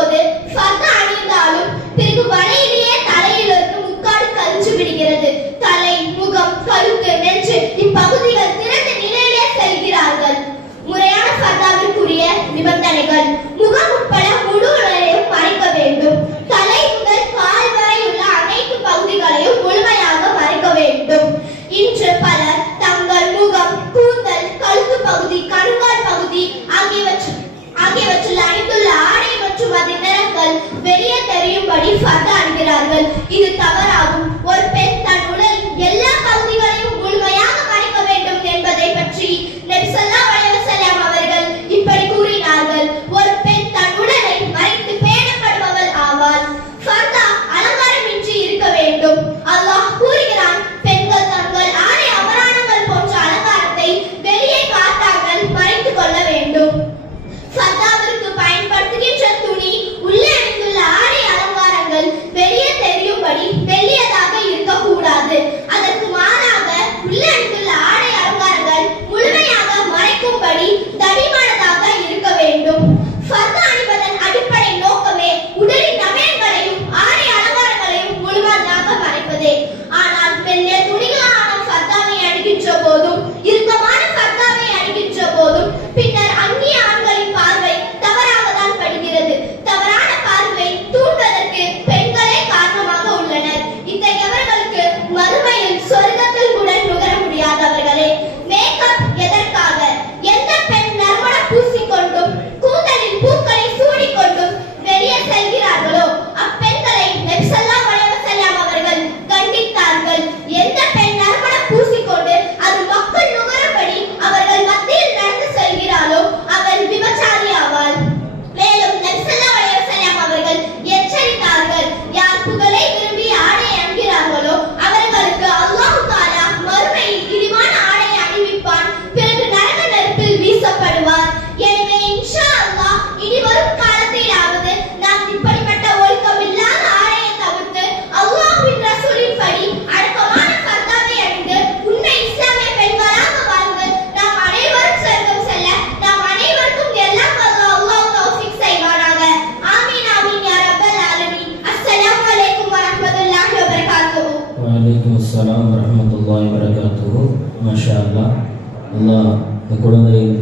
போது ஃபர்தா அணிந்தாலும் பிறகு வலையிலேயே தலையிலிருந்து முக்காடு கழிச்சு விடுகிறது. தலை, முகம், கழுத்து, நெஞ்சு இப்பகுதிகள் திறந்த நிலையிலே செல்கிறார்கள். முறையான ஃபர்தாவிற்குரிய நிபந்தனைகள்: முகம் உட்பட முழு உடலையும் மறைக்க வேண்டும். தலை முதல் கால் வரை உள்ள அனைத்து பகுதிகளையும் முழுமையாக மறைக்க வேண்டும். இன்று பலர் தங்கள் முகம், கூந்தல், கழுத்து பகுதி, கணுக்கால் பகுதி ஆகியவற்றில் அணிந்துள்ள ஆடை மற்றும் அதன் நிறங்கள் வெளியே தெரியும்படி ஃபர்தா அணிகிறார்கள். இது தவறாகும். ஒரு பெண் தன் உடலின் எல்லா பகுதிகளையும் முழுமையாக மறைக்க வேண்டும் என்பதை பற்றி நபி ஸல்லல்லாஹு அலைஹி வஸல்லம் அவர்கள் இப்படி கூறினார்கள்: ஒரு பெண் தன் உடலை மறைத்து பேணப்படுபவள் ஆவாள். ஃபர்தா அலங்காரமின்றி இருக்க வேண்டும். அல்லாஹ் கூறுகிறான்: பெண்கள் தங்கள் ஆடை ஆபரணங்கள் போன்ற அலங்காரத்தை வெளியே காட்டாமல் மறைத்துக் கொள்ள வேண்டும். ஃபர்தாவிற்கு பயன்படுத்துகின்ற துணி, உள்ளே அணிந்துள்ள ஆடை அலங்காரங்கள் வெளியே தெரியும்படி மெல்லியதாக இருக்கக்கூடாது. அதற்கு மாறாக உள்ளே அணிந்துள்ள ஆடை அலங்காரங்கள் முழுமையாக மறைக்கும்படி தடிமானதாக இருக்க வேண்டும். ஃபர்தா அணிவதன் அடிப்படை நோக்கமே உடலின் நமையங்களையும் ஆடை அலங்காரங்களையும் முழுமையாக மறைப்பதே. ஆனால் மெல்லிய துணிகளான ஃபர்தாவை அணிகின்ற போதும் இறுக்கமான ஃபர்தாவை அணிகின்ற போதும் பின்னர் அந்நிய ஆண்களின் பார்வை தவறாகத்தான் படுகிறது. தவறான பார்வை தூண்டுவதற்கு பெண்களே காரணமாக உள்ளனர். இத்தகையவர்களுக்கு மறுமையில் சொர்க்கத்தில் கூட நுகர முடியாதவர்களே. மேக்கப் எதற்காக? எந்த பெண் நறுமணம் பூசிக்கொண்டும் கூந்தலில் பூக்களை சூடிக்கொண்டும் வெளியே செல்கிறார்களோ அப்பெண்களை நபி ஸல்லல்லாஹு அலைஹி வஸல்லம் அவர்கள் கண்டித்தார்கள். எந்த பெண் நறுமணம் பூசிக்கொண்டு அது மக்கள் நுகரும்படி அவர்கள் மத்தியில் நடந்து செல்கிறாளோ அவள் விபச்சாரி ஆவாள். மேலும் நபி ஸல்லல்லாஹு அலைஹி வஸல்லம் அவர்கள் எச்சரித்தார்கள்: யார் புகழை விரும்பி ஆடை அணிகிறார்களோ அவர்களுக்கு அல்லாஹ் தஆலா மறுமையில் இழிவான ஆடை அணிவிப்பான். பிறகு நரக நெருப்பில் வீசப்படுவார். எனவே இன்ஷா அல்லாஹ் இனி வரும் காலத்திலாவது நாம் இப்படிப்பட்ட ஒழுக்கமில்லாத ஆடையை தவிர்த்து அல்லாஹ்வின் ரசூலின் படி அடக்கமான ஃபர்தாவை அணிந்து உண்மை இஸ்லாமிய பெண்களாக வாழ்ந்து நாம் அனைவரும் சொர்க்கம் செல்ல நாம் அனைவருக்கும் எல்லாம் அல்லாஹ் தௌஃபீக் செய்வானாக. ஆமீன் ஆமீன் யா ரப்பல் ஆலமீன். அஸ்ஸலாமு அலைக்கும் வரஹ்மத்துல்லாஹி வபரகாத்துஹு. வலைக்கும் அஸ்ஸலாம் வரஹ்மத்துல்லாஹி வபரகாத்துஹு. மாஷா அல்லாஹ். அல்லாஹ் இந்த குழந்தையின்